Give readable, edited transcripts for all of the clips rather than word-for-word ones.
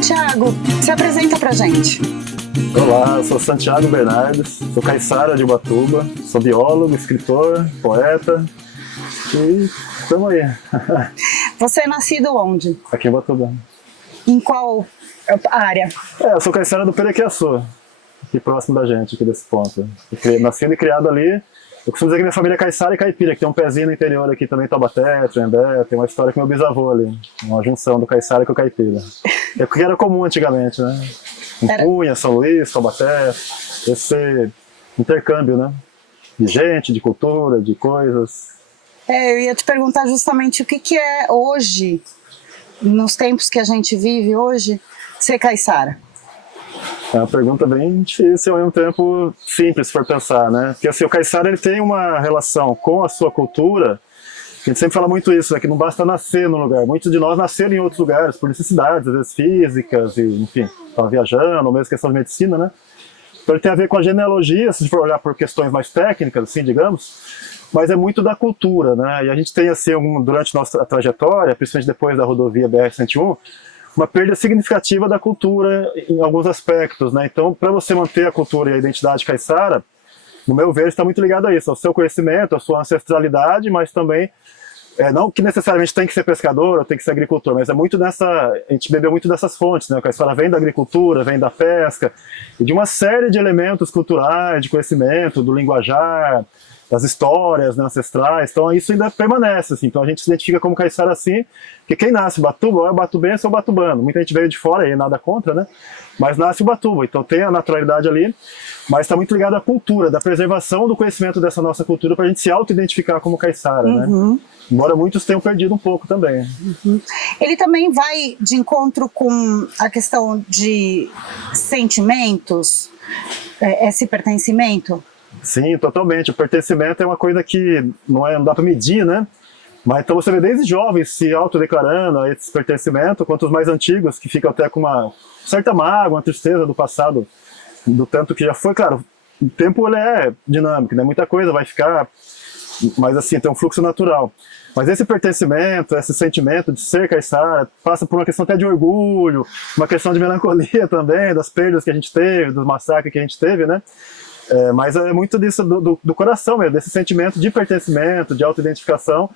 Tiago, se apresenta pra gente. Olá, eu sou Santiago Bernardes, sou caiçara de Ubatuba, sou biólogo, escritor, poeta e estamos aí. Você é nascido onde? Aqui em Ubatuba. Em qual área? Eu sou caiçara do Perequiaçu, aqui próximo da gente, aqui desse ponto. Nascido e criado ali. Eu costumo dizer que minha família é caiçara e caipira, que tem um pezinho no interior aqui também, Taubaté, Trembé, tem uma história com meu bisavô ali, uma junção do caiçara com o caipira. É o que era comum antigamente, né? Em Cunha, São Luís, Taubaté, esse intercâmbio, né? De gente, de cultura, de coisas. Eu ia te perguntar justamente o que é hoje, nos tempos que a gente vive hoje, ser caiçara. É uma pergunta bem difícil, ao mesmo tempo simples, se for pensar, né? Porque assim, o caiçara ele tem uma relação com a sua cultura, a gente sempre fala muito isso, né? Que não basta nascer no lugar. Muitos de nós nasceram em outros lugares, por necessidades, às vezes físicas, e, enfim, estavam viajando, ou mesmo questão de medicina, né? Então ele tem a ver com a genealogia, se for olhar por questões mais técnicas, assim, digamos, mas é muito da cultura, né? E a gente tem, assim, durante nossa trajetória, principalmente depois da rodovia BR-101, uma perda significativa da cultura em alguns aspectos, né? Então, para você manter a cultura e a identidade caiçara, no meu ver, está muito ligado a isso, ao seu conhecimento, à sua ancestralidade, mas também, não que necessariamente tem que ser pescador ou tem que ser agricultor, mas é muito nessa, a gente bebeu muito dessas fontes, né? A caiçara vem da agricultura, vem da pesca, e de uma série de elementos culturais, de conhecimento, do linguajar, das histórias, né, ancestrais, então isso ainda permanece, assim. Então a gente se identifica como caiçara assim, porque quem nasce Batuba é batubense ou batubano, muita gente veio de fora e nada contra, né, mas nasce Ubatuba, então tem a naturalidade ali, mas está muito ligado à cultura, da preservação do conhecimento dessa nossa cultura para a gente se auto-identificar como caiçara, né, embora muitos tenham perdido um pouco também. Ele também vai de encontro com a questão de sentimentos, esse pertencimento? Sim, totalmente. O pertencimento é uma coisa que não dá para medir, né? Mas então você vê desde jovens se autodeclarando a esse pertencimento, quanto os mais antigos, que ficam até com uma certa mágoa, uma tristeza do passado, do tanto que já foi. Claro, o tempo ele é dinâmico, né? Muita coisa vai ficar, mas assim, tem um fluxo natural. Mas esse pertencimento, esse sentimento de ser caiçara, passa por uma questão até de orgulho, uma questão de melancolia também, das perdas que a gente teve, dos massacres que a gente teve, né? Mas é muito disso do coração mesmo, desse sentimento de pertencimento, de autoidentificação,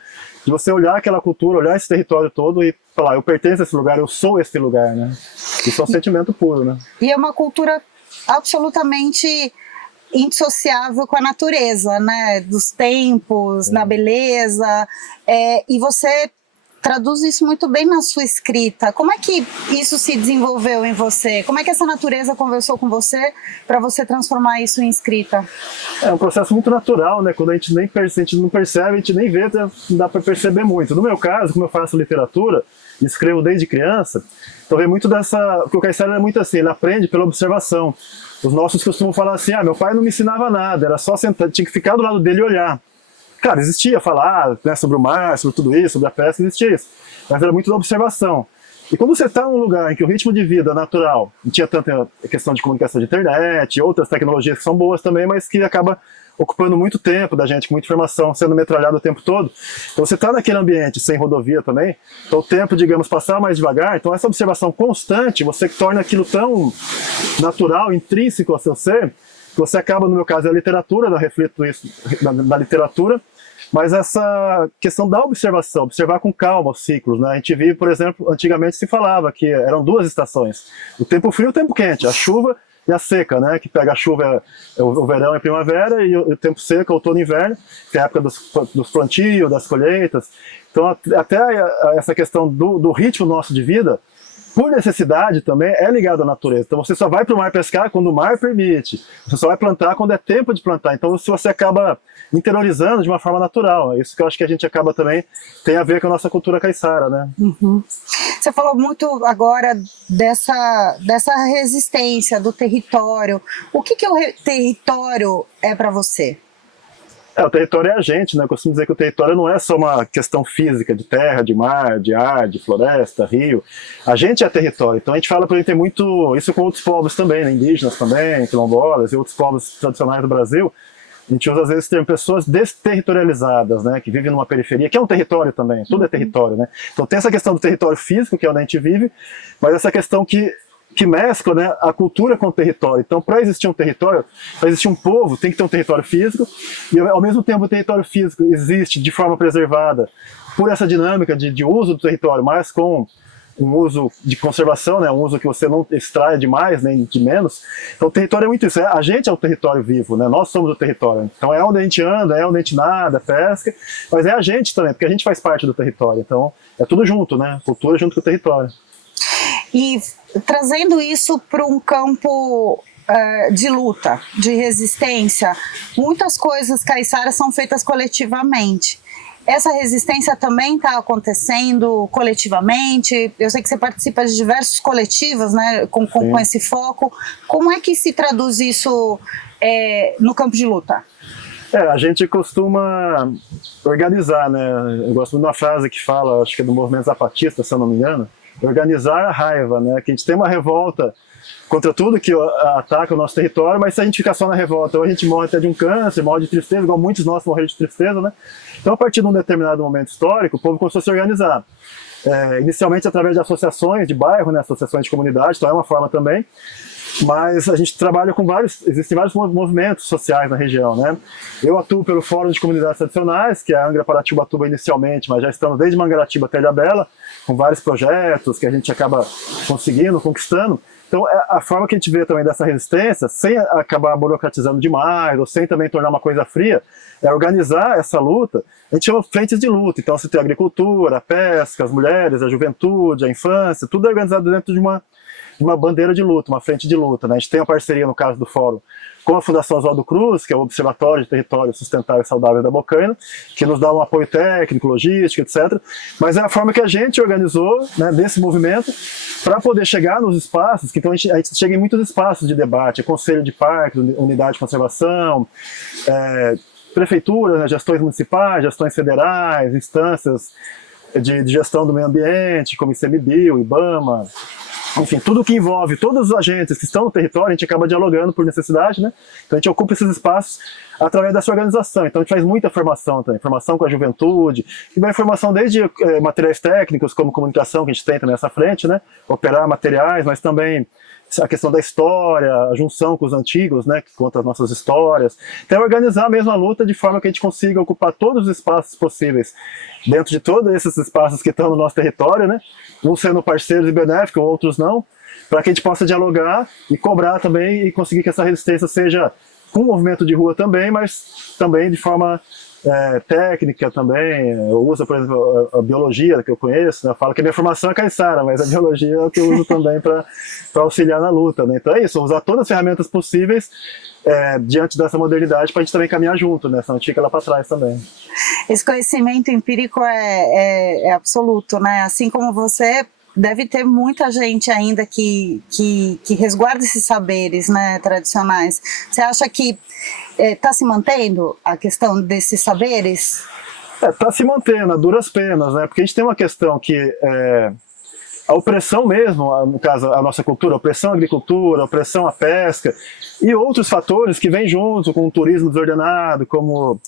de você olhar aquela cultura, olhar esse território todo e falar, eu pertenço a esse lugar, eu sou esse lugar, né? Isso é um sentimento puro, né? E é uma cultura absolutamente indissociável com a natureza, né? Dos tempos, na beleza, e você traduz isso muito bem na sua escrita. Como é que isso se desenvolveu em você? Como é que essa natureza conversou com você para você transformar isso em escrita? É um processo muito natural, né? Quando a gente não percebe, a gente nem vê, não dá para perceber muito. No meu caso, como eu faço literatura, escrevo desde criança, então vem muito porque o caiçara é muito assim, ele aprende pela observação. Os nossos costumam falar assim, meu pai não me ensinava nada, era só sentar, tinha que ficar do lado dele e olhar. Cara, existia falar, né, sobre o mar, sobre tudo isso, sobre a pesca, existia isso. Mas era muito da observação. E quando você está num lugar em que o ritmo de vida natural, não tinha tanta questão de comunicação de internet, outras tecnologias que são boas também, mas que acaba ocupando muito tempo da gente, com muita informação sendo metralhada o tempo todo. Então você está naquele ambiente sem rodovia também, então o tempo, digamos, passar mais devagar, então essa observação constante, você torna aquilo tão natural, intrínseco ao seu ser, que você acaba, no meu caso, é a literatura, eu reflito isso na literatura, mas essa questão da observação, observar com calma os ciclos, né? A gente vive, por exemplo, antigamente se falava que eram duas estações, o tempo frio e o tempo quente, a chuva e a seca, né? Que pega a chuva, o verão e a primavera, e o tempo seco, outono e inverno, que é a época dos plantios, das colheitas. Então, até essa questão do ritmo nosso de vida, por necessidade também, é ligado à natureza. Então você só vai para o mar pescar quando o mar permite. Você só vai plantar quando é tempo de plantar. Então você acaba interiorizando de uma forma natural. É isso que eu acho que a gente acaba também, tem a ver com a nossa cultura caiçara, né? Você falou muito agora dessa resistência do território. O que o território é para você? O território é a gente, né? Eu costumo dizer que o território não é só uma questão física de terra, de mar, de ar, de floresta, rio. A gente é território. Então a gente fala, por exemplo, tem muito isso com outros povos também, né? Indígenas também, quilombolas e outros povos tradicionais do Brasil. a gente usa às vezes o termo pessoas desterritorializadas, né, que vivem numa periferia, que é um território também, tudo é território, né? Então tem essa questão do território físico, que é onde a gente vive, mas essa questão que mescla, né, a cultura com o território. Então, para existir um território, para existir um povo, tem que ter um território físico, e ao mesmo tempo o território físico existe de forma preservada por essa dinâmica de uso do território, mas com um uso de conservação, né, um uso que você não extrai demais, nem de menos. Então o território é muito isso, a gente é o território vivo, né, nós somos o território. Então é onde a gente anda, é onde a gente nada, pesca, mas é a gente também, porque a gente faz parte do território. Então é tudo junto, né, cultura junto com o território. E trazendo isso para um campo de luta, de resistência, muitas coisas caiçaras são feitas coletivamente. Essa resistência também está acontecendo coletivamente? Eu sei que você participa de diversos coletivos, né, com esse foco. Como é que se traduz isso no campo de luta? A gente costuma organizar, né? Eu gosto muito de uma frase que fala, acho que é do movimento zapatista, se eu não me engano, organizar a raiva, né? Que a gente tem uma revolta contra tudo que ataca o nosso território, mas se a gente ficar só na revolta, ou a gente morre até de um câncer, morre de tristeza, igual muitos de nós morreram de tristeza, né? Então, a partir de um determinado momento histórico, o povo começou a se organizar. Inicialmente através de associações de bairro, né? Associações de comunidade, então é uma forma também. Mas a gente trabalha com existem vários movimentos sociais na região, né? Eu atuo pelo Fórum de Comunidades Tradicionais, que é a Angra Paratiba inicialmente, mas já estamos desde Mangaratiba até Ilhabela, com vários projetos que a gente acaba conseguindo, conquistando. Então, a forma que a gente vê também dessa resistência, sem acabar burocratizando demais, ou sem também tornar uma coisa fria, é organizar essa luta. A gente chama frentes de luta. Então, você tem a agricultura, a pesca, as mulheres, a juventude, a infância, tudo é organizado dentro de uma bandeira de luta, uma frente de luta, né? A gente tem uma parceria, no caso do Fórum, com a Fundação Oswaldo Cruz, que é o Observatório de Território Sustentável e Saudável da Bocaina, que nos dá um apoio técnico, logístico, etc. Mas é a forma que a gente organizou, né, desse movimento para poder chegar nos espaços, que então a gente chega em muitos espaços de debate, conselho de parques, unidade de conservação, prefeituras, né, gestões municipais, gestões federais, instâncias de gestão do meio ambiente, como ICMBio, IBAMA, enfim, tudo que envolve todos os agentes que estão no território, a gente acaba dialogando por necessidade, né? Então a gente ocupa esses espaços através dessa organização. Então a gente faz muita formação também, formação com a juventude, e vai formação desde materiais técnicos, como comunicação, que a gente tem também nessa frente, né? Operar materiais, mas também a questão da história, a junção com os antigos, né, que conta as nossas histórias. Então, organizar mesmo a luta de forma que a gente consiga ocupar todos os espaços possíveis, dentro de todos esses espaços que estão no nosso território, né, uns sendo parceiros e benéficos, outros não, para que a gente possa dialogar e cobrar também e conseguir que essa resistência seja com o movimento de rua também, mas também de forma técnica também. Eu uso, por exemplo, a biologia que eu conheço, né? Eu falo que a minha formação é caiçara, mas a biologia é o que eu uso também para auxiliar na luta, né? Então é isso, usar todas as ferramentas possíveis diante dessa modernidade para a gente também caminhar junto, né? Senão a gente fica lá para trás também. Esse conhecimento empírico é absoluto, né? Assim como você, deve ter muita gente ainda que resguarda esses saberes, né, tradicionais. Você acha que está se mantendo a questão desses saberes? Está se mantendo, a duras penas, né? Porque a gente tem uma questão que a opressão mesmo, no caso a nossa cultura, a opressão à agricultura, a opressão à pesca e outros fatores que vêm junto com o turismo desordenado, como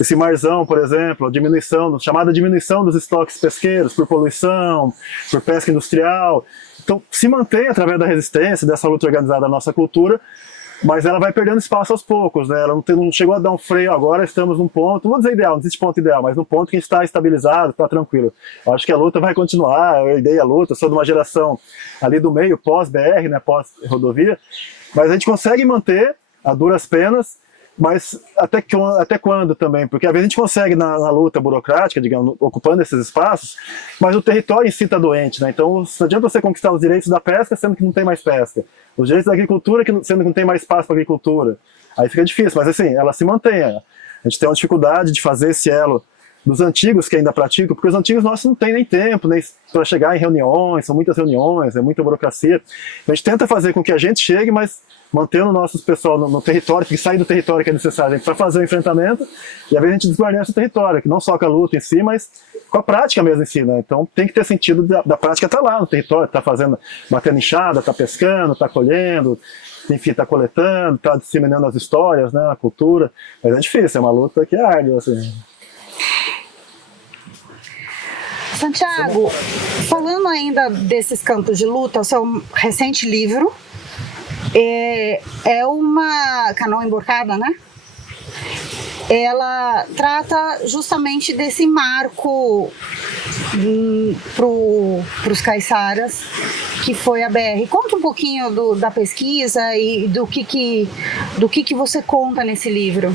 esse marzão, por exemplo, a chamada diminuição dos estoques pesqueiros por poluição, por pesca industrial. Então, se mantém através da resistência, dessa luta organizada da nossa cultura, mas ela vai perdendo espaço aos poucos, né? Ela não chegou a dar um freio agora, estamos num ponto, não vou dizer ideal, não existe ponto ideal, mas num ponto que a gente está estabilizado, está tranquilo. Eu acho que a luta vai continuar, eu herdei a luta, sou de uma geração ali do meio, pós-BR, né, pós-rodovia, mas a gente consegue manter a duras penas, mas até quando também? Porque às vezes a gente consegue na luta burocrática, digamos, ocupando esses espaços, mas o território em si está doente, né? Então não adianta você conquistar os direitos da pesca sendo que não tem mais pesca, os direitos da agricultura sendo que não tem mais espaço para agricultura. Aí fica difícil, mas assim, ela se mantém. A gente tem uma dificuldade de fazer esse elo dos antigos que ainda praticam, porque os antigos nossos não têm nem tempo nem para chegar em reuniões, são muitas reuniões, é muita burocracia. A gente tenta fazer com que a gente chegue, mas mantendo o nosso pessoal no território, que sai do território que é necessário para fazer o enfrentamento, e às vezes a gente desguarnece o território, que não só com a luta em si, mas com a prática mesmo em si, né? Então tem que ter sentido da prática estar lá no território, estar fazendo, batendo enxada, estar pescando, estar colhendo, enfim, estar coletando, estar disseminando as histórias, né, a cultura, mas é difícil, é uma luta que é árdua, assim. Santiago, falando ainda desses campos de luta, o seu recente livro é uma canoa emborcada, né? Ela trata justamente desse marco para os caiçaras, que foi a BR. Conta um pouquinho da pesquisa e do que você conta nesse livro.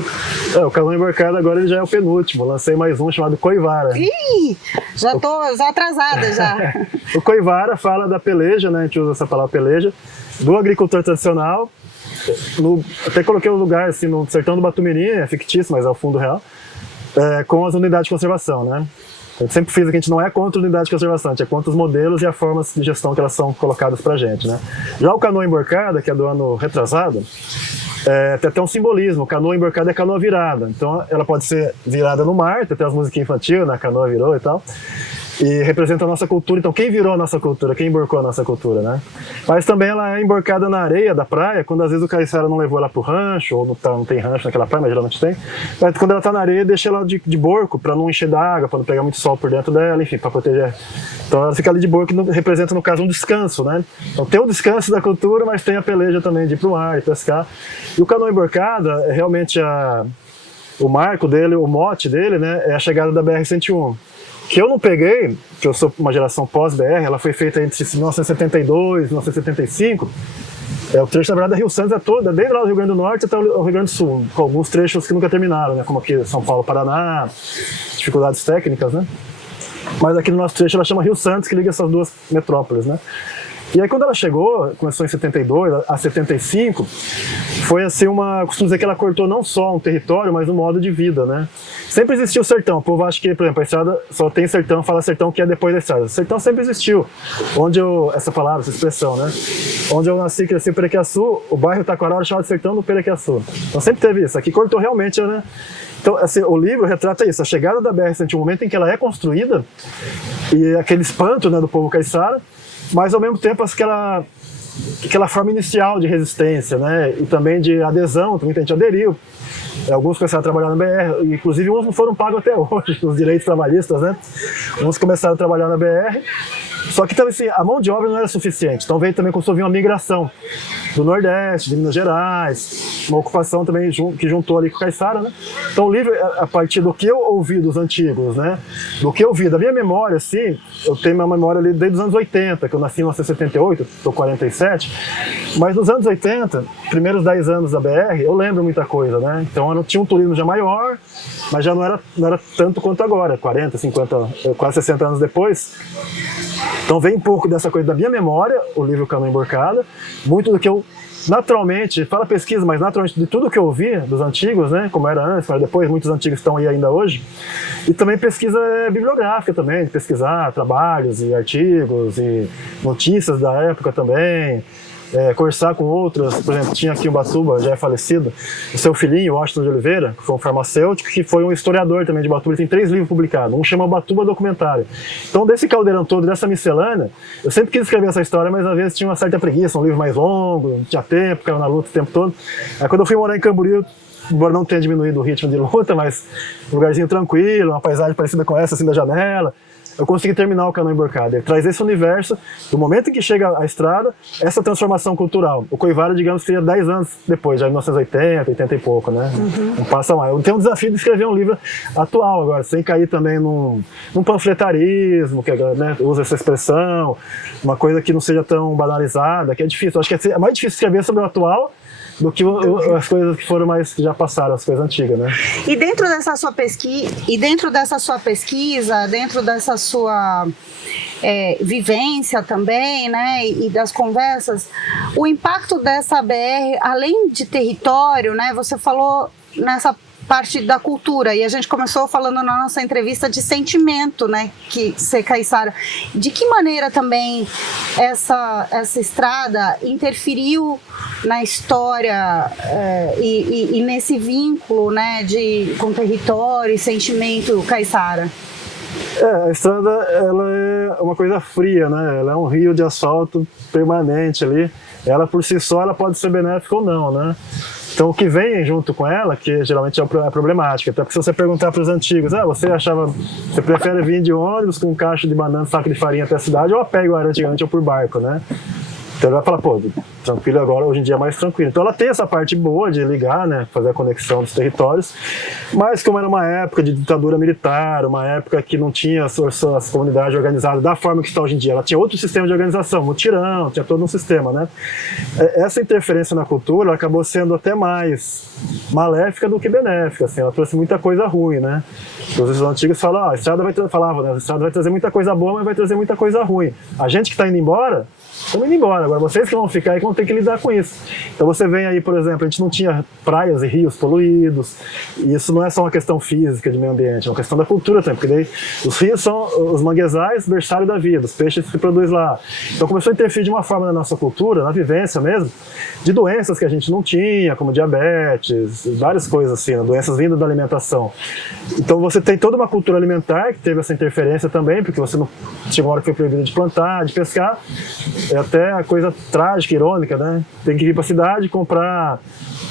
O Canoa Emborcada agora ele já é o penúltimo. Lancei mais um chamado Coivara. Ih, já tô atrasada já. O Coivara fala da peleja, né? A gente usa essa palavra peleja, do agricultor tradicional. Até coloquei um lugar assim, no sertão do Batumirim, é fictício, mas é o fundo real, com as unidades de conservação, né? Eu sempre fiz que a gente não é contra a unidade de conservação, a gente é contra os modelos e as formas de gestão que elas são colocadas pra gente, né? Já o Canoa Emborcada, que é do ano retrasado, tem até um simbolismo. Canoa emborcada é canoa virada, então ela pode ser virada no mar, tem até as musiquinhas infantis, né? A canoa virou e tal, e representa a nossa cultura. Então quem virou a nossa cultura, quem emborcou a nossa cultura, né? Mas também ela é emborcada na areia da praia, quando às vezes o caiçara não levou ela pro rancho, ou não tem rancho naquela praia, mas geralmente tem, mas quando ela tá na areia, deixa ela de borco, para não encher d'água, para não pegar muito sol por dentro dela, enfim, para proteger. Então ela fica ali de borco, que representa no caso um descanso, né? Então tem o descanso da cultura, mas tem a peleja também de ir pro mar e pescar. E o canoa emborcada é realmente o marco dele, o mote dele, né, é a chegada da BR-101. Que eu não peguei, que eu sou uma geração pós-BR, ela foi feita entre 1972 e 1975. O trecho, na verdade, da Rio Santos é toda, desde lá do Rio Grande do Norte até o Rio Grande do Sul, com alguns trechos que nunca terminaram, né, como aqui São Paulo, Paraná, dificuldades técnicas, né? Mas aqui no nosso trecho ela chama Rio Santos, que liga essas duas metrópoles, né? E aí quando ela chegou, começou em 72 a 75, foi assim costumo dizer que ela cortou não só um território, mas um modo de vida, né? Sempre existiu o sertão, o povo acha que, por exemplo, a estrada só tem sertão, fala sertão que é depois da estrada. O sertão sempre existiu, essa palavra, essa expressão, né? Onde eu nasci, cresci em Perequiaçu, o bairro Taquaral era chamado de sertão do Perequiaçu. Então sempre teve isso, aqui cortou realmente, né? Então, assim, o livro retrata isso, a chegada da BR-101, o momento em que ela é construída, e aquele espanto, né, do povo caiçara, mas ao mesmo tempo aquela forma inicial de resistência, né, e também de adesão, muita gente aderiu. Alguns começaram a trabalhar na BR, inclusive uns não foram pagos até hoje, os direitos trabalhistas, né? Uns começaram a trabalhar na BR, só que também, assim, a mão de obra não era suficiente, então veio também começou a vir uma migração do Nordeste, de Minas Gerais, uma ocupação também que juntou ali com o caiçara, né? Então o livro, a partir do que eu ouvi dos antigos, né? Do que eu vi, da minha memória, assim, eu tenho uma memória ali desde os anos 80, que eu nasci em 1978, estou 47, mas nos anos 80, primeiros 10 anos da BR, eu lembro muita coisa, né? Então eu tinha um turismo já maior, mas já não era tanto quanto agora, 40, 50, quase 60 anos depois. Então vem um pouco dessa coisa da minha memória, o livro Canoa Emborcada, muito do que eu naturalmente, fala pesquisa, mas naturalmente de tudo que eu ouvi dos antigos, né, como era antes, mas depois, muitos antigos estão aí ainda hoje, e também pesquisa bibliográfica também, de pesquisar trabalhos e artigos e notícias da época também, conversar com outras, por exemplo, tinha aqui o Batuba, já é falecido, o seu filhinho, Washington de Oliveira, que foi um farmacêutico, que foi um historiador também de Batuba, ele tem 3 livros publicados, um chama Batuba Documentário. Então, desse caldeirão todo, dessa miscelânea, eu sempre quis escrever essa história, mas às vezes tinha uma certa preguiça, um livro mais longo, não tinha tempo, ficava na luta o tempo todo. Aí quando eu fui morar em Camboriú, embora não tenha diminuído o ritmo de luta, mas um lugarzinho tranquilo, uma paisagem parecida com essa, assim, da janela, eu consegui terminar o Canoa Emborcada. Ele traz esse universo, do momento em que chega a estrada, essa transformação cultural. O Coivara, digamos, seria 10 anos depois, já em 1980, 80 e pouco, né? Não passa mais. Eu tenho um desafio de escrever um livro atual agora, sem cair também num panfletarismo, que, né, usa essa expressão, uma coisa que não seja tão banalizada, que é difícil. Eu acho que é mais difícil escrever sobre o atual do que as coisas que foram mais, que já passaram, as coisas antigas, né? E dentro dessa sua pesquisa, dentro dessa sua vivência também, né, e das conversas, o impacto dessa BR, além de território, né, você falou nessa parte da cultura, e a gente começou falando na nossa entrevista de sentimento, né, que ser caiçara. De que maneira também essa estrada interferiu na história e nesse vínculo, né, com território e sentimento caiçara? A estrada, ela é uma coisa fria, né? Ela é um rio de asfalto permanente ali. Ela por si só, ela pode ser benéfica ou não, né? Então o que vem junto com ela, que geralmente é a problemática, até porque se você perguntar para os antigos, você prefere vir de ônibus com um cacho de banana, saco de farinha até a cidade, ou a pé igual era antigamente, ou por barco, né? Então ela vai falar, pô, tranquilo agora, hoje em dia é mais tranquilo. Então ela tem essa parte boa de ligar, né, fazer a conexão dos territórios, mas como era uma época de ditadura militar, uma época que não tinha as comunidades organizadas da forma que está hoje em dia, ela tinha outro sistema de organização, mutirão, tinha todo um sistema, né? Essa interferência na cultura ela acabou sendo até mais maléfica do que benéfica, assim, ela trouxe muita coisa ruim, né? Os antigos falam, a estrada a estrada vai trazer muita coisa boa, mas vai trazer muita coisa ruim. A gente que está indo embora, estamos indo embora, agora vocês que vão ficar aí que vão ter que lidar com isso. Então você vem aí, por exemplo, a gente não tinha praias e rios poluídos, e isso não é só uma questão física de meio ambiente, é uma questão da cultura também, porque daí os rios são os manguezais, berçário da vida, os peixes que se produzem lá. Então começou a interferir de uma forma na nossa cultura, na vivência mesmo, de doenças que a gente não tinha, como diabetes, várias coisas assim, né? Doenças vindas da alimentação. Então você tem toda uma cultura alimentar que teve essa interferência também, porque você não chegou uma hora que foi proibido de plantar, de pescar. É até a coisa trágica, irônica, né? Tem que ir para a cidade comprar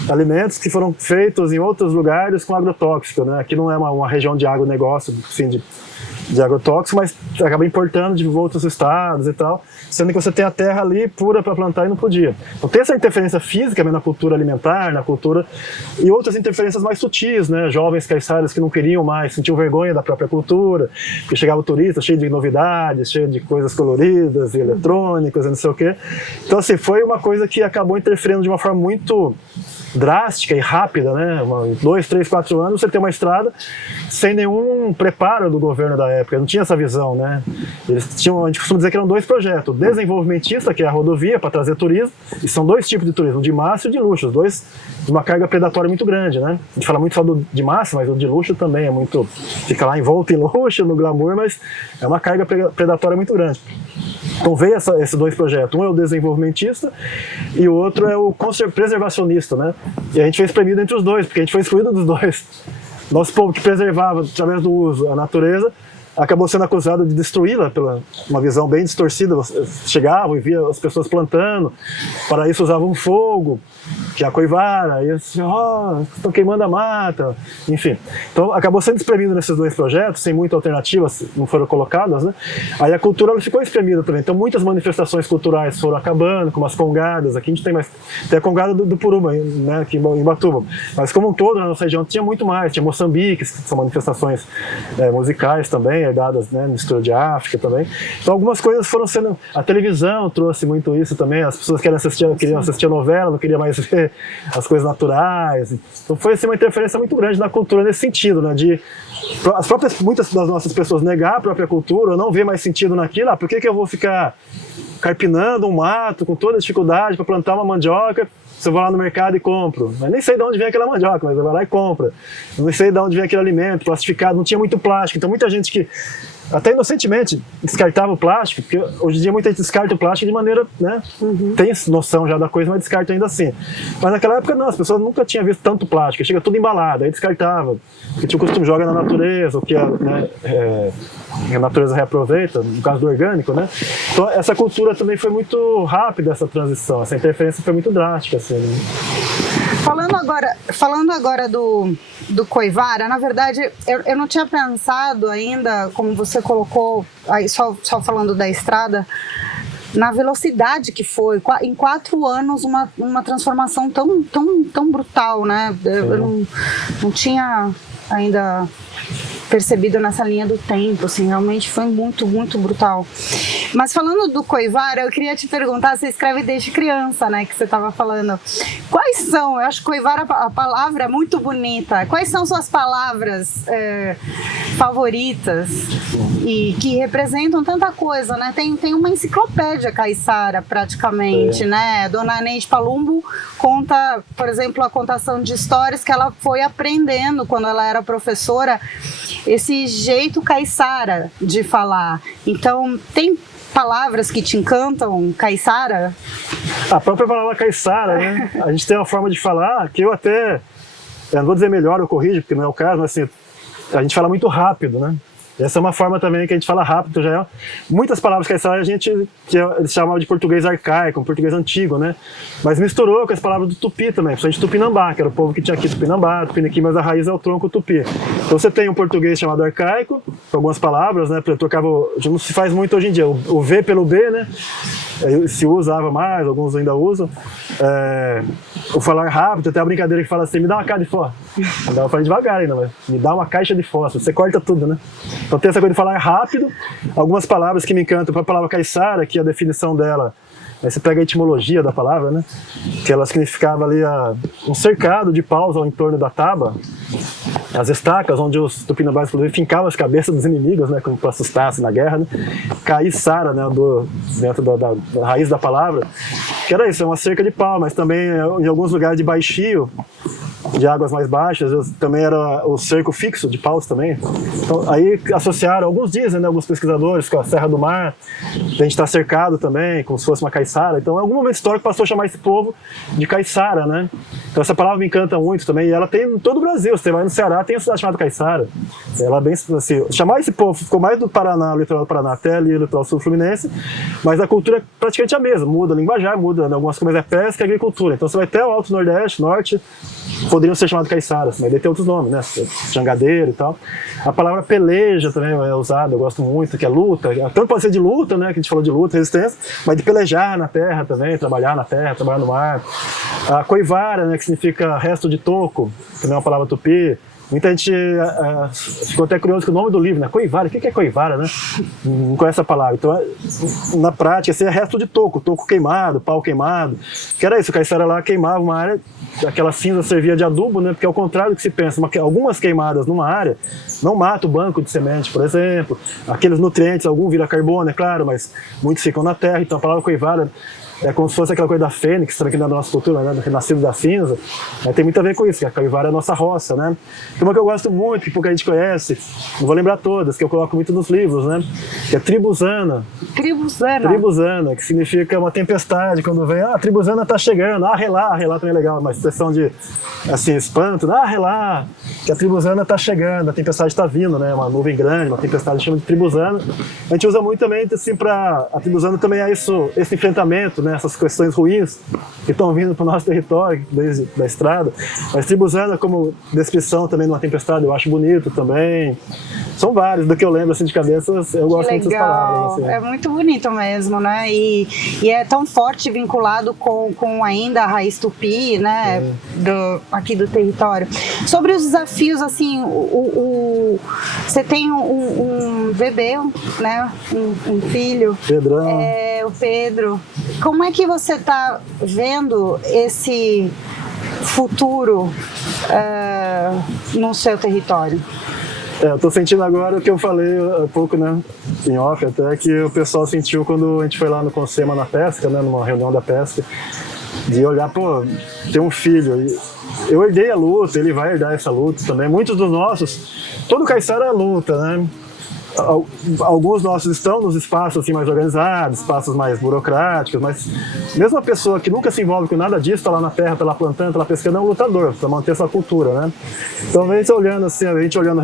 alimentos que foram feitos em outros lugares com agrotóxico, né? Aqui não é uma região de agronegócio, assim, de agrotóxico, mas acaba importando de outros estados e tal, sendo que você tem a terra ali pura para plantar e não podia. Então tem essa interferência física na cultura alimentar, na cultura, e outras interferências mais sutis, né? Jovens caiçaras que não queriam mais, sentiam vergonha da própria cultura, porque chegava o turista cheio de novidades, cheio de coisas coloridas e eletrônicas e não sei o quê. Então assim, foi uma coisa que acabou interferindo de uma forma muito drástica e rápida, né? 2, 3, 4 anos você tem uma estrada sem nenhum preparo do governo da época, não tinha essa visão, né? Eles tinham, a gente costuma dizer que eram 2 projetos, o desenvolvimentista, que é a rodovia para trazer turismo, e são 2 tipos de turismo, de massa e de luxo, os 2 de uma carga predatória muito grande, né? A gente fala muito só de massa, mas o de luxo também é muito, fica lá envolto em luxo, no glamour, mas é uma carga predatória muito grande. Então veio esses 2 projetos, um é o desenvolvimentista e o outro é o preservacionista, né? E a gente foi espremido entre os 2, porque a gente foi excluído dos 2. Nosso povo que preservava, através do uso, a natureza, acabou sendo acusado de destruí-la pela uma visão bem distorcida. Chegavam e via as pessoas plantando, para isso usavam fogo, que é a coivara, e assim, estão queimando a mata, enfim. Então acabou sendo espremido nesses 2 projetos, sem muitas alternativas, não foram colocadas, né? Aí a cultura ficou espremida também, então muitas manifestações culturais foram acabando, como as congadas, aqui a gente tem mais, tem a congada do Puruba, né, aqui em Batuba, mas como um todo na nossa região tinha muito mais, tinha Moçambique, que são manifestações musicais também, herdadas, né, mistura de África também. Então algumas coisas foram sendo, a televisão trouxe muito isso também, as pessoas queriam assistir a novela, não queriam mais ver as coisas naturais. Então foi assim, uma interferência muito grande na cultura nesse sentido, né, de muitas das nossas pessoas negar a própria cultura, não ver mais sentido naquilo. Por que eu vou ficar carpinando um mato com toda a dificuldade para plantar uma mandioca? Se eu vou lá no mercado e compro, mas nem sei de onde vem aquela mandioca, mas eu vou lá e compro. Eu não sei de onde vem aquele alimento plastificado, não tinha muito plástico. Então muita gente que até inocentemente descartava o plástico, porque hoje em dia muita gente descarta o plástico de maneira, né, tem noção já da coisa, mas descarta ainda assim. Mas naquela época não, as pessoas nunca tinham visto tanto plástico, chega tudo embalado, aí descartava, porque tinha o costume, joga na natureza, o que a natureza reaproveita, no caso do orgânico, né. Então essa cultura também foi muito rápida, essa transição, essa interferência foi muito drástica, assim, né? Falando agora do coivara, na verdade, eu não tinha pensado ainda, como você colocou, aí só falando da estrada, na velocidade que foi, em 4 anos, uma transformação tão brutal, né? Eu não tinha ainda percebido nessa linha do tempo, assim, realmente foi muito, muito brutal. Mas falando do Coivara, eu queria te perguntar, você escreve desde criança, né, que você estava falando. Quais são, eu acho que Coivara, a palavra é muito bonita, quais são suas palavras favoritas e que representam tanta coisa, né? Tem uma enciclopédia caiçara, praticamente, né? Dona Neide Palumbo conta, por exemplo, a contação de histórias que ela foi aprendendo quando ela era professora, esse jeito caiçara de falar. Então, tem palavras que te encantam, caiçara? A própria palavra caiçara, né? A gente tem uma forma de falar que eu não vou dizer melhor ou corrijo, porque não é o caso, mas assim, a gente fala muito rápido, né? Essa é uma forma também que a gente fala rápido, muitas palavras caiçara eles chamavam de português arcaico, um português antigo, né? Mas misturou com as palavras do tupi também, principalmente tupinambá, que era o povo que tinha aqui tupinambá, tupiniquim, mas a raiz é o tronco tupi. Então você tem um português chamado arcaico, com algumas palavras, né? Já não se faz muito hoje em dia, o V pelo B, né? Se usava mais, alguns ainda usam. O falar rápido, tem a brincadeira que fala assim, me dá uma caixa de fósforo. Eu falei devagar ainda, mas me dá uma caixa de fósforo, você corta tudo, né? Então tem essa coisa de falar rápido, algumas palavras que me encantam, a palavra caiçara, que a definição dela, aí você pega a etimologia da palavra, né? Que ela significava ali um cercado de paus ao entorno da taba, as estacas onde os tupinambás, inclusive, fincavam as cabeças dos inimigos, né? Para assustasse na guerra, né? Caiçara, né? Dentro da raiz da palavra, que era isso, é uma cerca de pau, mas também em alguns lugares de baixio, de águas mais baixas, também era o cerco fixo de paus também. Então, aí associaram, alguns dizem, né, alguns pesquisadores, com a Serra do Mar, a gente está cercado também, como se fosse uma caiçara. Então, em algum momento histórico passou a chamar esse povo de caiçara, né? Então, essa palavra me encanta muito também, e ela tem em todo o Brasil. Você vai no Ceará, tem uma cidade chamada Caiçara. Ela é bem assim, chamar esse povo ficou mais do Paraná, litoral do Paraná, até ali, litoral sul fluminense, mas a cultura é praticamente a mesma, muda a linguajar, muda, né, algumas coisas, é pesca e agricultura. Então, você vai até o Alto Nordeste, Norte, poderiam ser chamados caiçaras, mas daí tem outros nomes, né? Jangadeiro e tal. A palavra peleja também é usada, eu gosto muito, que é luta. Tanto pode ser de luta, né? Que a gente falou de luta, resistência, mas de pelejar na terra também, trabalhar na terra, trabalhar no mar. A coivara, né? Que significa resto de toco, que também é uma palavra tupi. Muita gente ficou até curioso com o nome do livro, né? Coivara, o que é coivara, né? Não conhece a palavra. Então, na prática, assim, é resto de toco queimado, pau queimado. Que era isso, o caiçara lá queimava uma área, aquela cinza servia de adubo, né? Porque ao contrário do que se pensa, algumas queimadas numa área não mata o banco de semente, por exemplo. Aqueles nutrientes, algum vira carbono, é claro, mas muitos ficam na terra. Então, a palavra coivara é como se fosse aquela coisa da fênix, também que na nossa cultura, né? Renascido da cinza. Tem muito a ver com isso, que a coivara é a nossa roça, né? Tem uma que eu gosto muito, que pouca gente conhece, não vou lembrar todas, que eu coloco muito nos livros, né? Que é tribuzana. Tribuzana, que significa uma tempestade, quando vem, a tribuzana tá chegando, relá também é legal, uma expressão de, assim, espanto, relá, que a tribuzana tá chegando, a tempestade tá vindo, né? Uma nuvem grande, uma tempestade chama de tribuzana. A gente usa muito também, assim, a tribuzana também é isso, esse enfrentamento, né? Essas questões ruins que estão vindo para o nosso território, desde da estrada. Mas tribuzana como descrição também de uma tempestade, eu acho bonito também. São vários, do que eu lembro assim de cabeça, eu gosto muito dessas palavras. Assim. É muito bonito mesmo, né? E é tão forte vinculado com ainda a raiz tupi, né? Aqui do território. Sobre os desafios, assim, você tem um bebê, né? Um filho. Pedrão. O Pedro. Como é que você está vendo esse futuro no seu território? Eu tô sentindo agora o que eu falei há pouco, né, em off, até que o pessoal sentiu quando a gente foi lá no Consema na pesca, né, numa reunião da pesca, de olhar, tem um filho, eu herdei a luta, ele vai herdar essa luta também, muitos dos nossos, todo caiçara é luta, né, alguns nossos estão nos espaços assim, mais organizados, espaços mais burocráticos, mas mesmo a pessoa que nunca se envolve com nada disso, está lá na terra, está lá plantando, está lá pescando, é um lutador, para manter essa cultura, né? Então a gente olhando assim, a gente olhando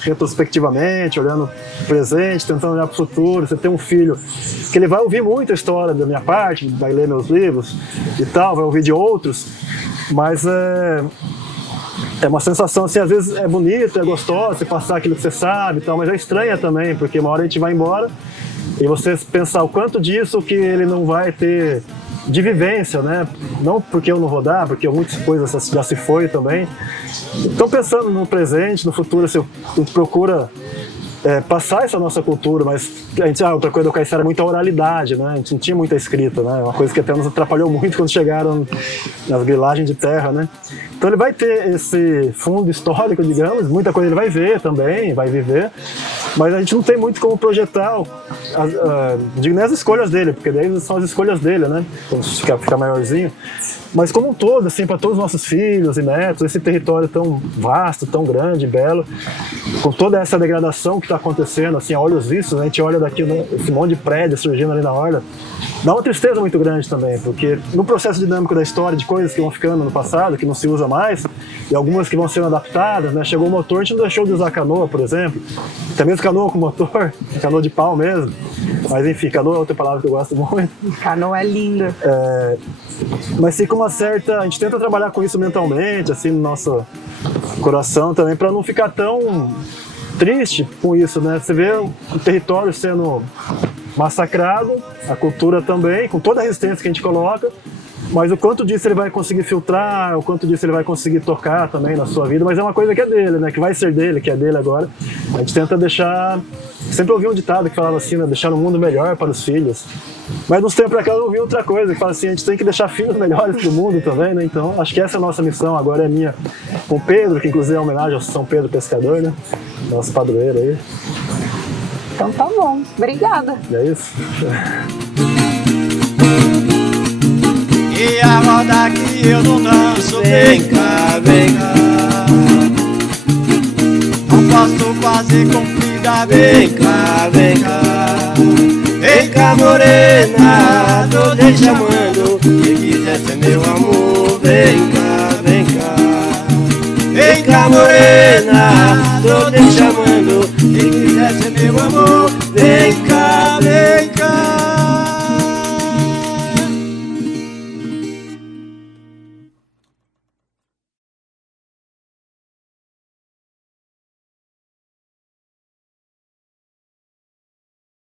retrospectivamente, olhando o presente, tentando olhar para o futuro. Você tem um filho que ele vai ouvir muita história da minha parte, vai ler meus livros e tal, vai ouvir de outros, mas é uma sensação, assim, às vezes é bonito, é gostoso você passar aquilo que você sabe e tal, mas é estranha também, porque uma hora a gente vai embora e você pensar o quanto disso que ele não vai ter de vivência, né? Não porque eu não vou dar, porque muitas coisas já se foi também. Então pensando no presente, no futuro, você procura passar essa nossa cultura, mas a gente, outra coisa do caiçara é muita oralidade, né? A gente não tinha muita escrita, né? Uma coisa que até nos atrapalhou muito quando chegaram nas grilagens de terra, né? Então ele vai ter esse fundo histórico, digamos, muita coisa ele vai ver também, vai viver, mas a gente não tem muito como projetar, digo, nem as escolhas dele, porque daí são as escolhas dele, né? Quando ficar maiorzinho. Mas como um todo, assim, para todos os nossos filhos e netos, esse território tão vasto, tão grande, belo, com toda essa degradação que está acontecendo, assim, a olhos vistos, a gente olha daqui, né, esse monte de prédio surgindo ali na orla, dá uma tristeza muito grande também, porque no processo dinâmico da história, de coisas que vão ficando no passado, que não se usa mais, e algumas que vão sendo adaptadas, né, chegou o motor, a gente não deixou de usar canoa, por exemplo, até mesmo canoa com motor, canoa de pau mesmo, mas enfim, canoa é outra palavra que eu gosto muito. Canoa é linda. Mas fica uma certa... A gente tenta trabalhar com isso mentalmente, assim, no nosso coração também, para não ficar tão triste com isso, né? Você vê o território sendo massacrado, a cultura também, com toda a resistência que a gente coloca, mas o quanto disso ele vai conseguir filtrar, o quanto disso ele vai conseguir tocar também na sua vida, mas é uma coisa que é dele, né? Que vai ser dele, que é dele agora. A gente tenta deixar... Sempre ouvi um ditado que falava assim, né? Deixar um mundo melhor para os filhos. Mas nos tempos pra cá eu ouvi outra coisa, que fala assim, a gente tem que deixar filhos melhores pro mundo também, né? Então acho que essa é a nossa missão, agora é minha com o Pedro, que inclusive é uma homenagem ao São Pedro Pescador, né? Nosso padroeiro aí. Então tá bom, obrigada. É isso. E a roda que eu não danço, vem cá, vem cá. Não posso fazer comprida, vem cá, vem cá. Vem cá, morena, tô te chamando. Se quiser ser meu amor, vem cá, vem cá. Vem cá, morena, tô te chamando. Se quiser ser meu amor, vem cá.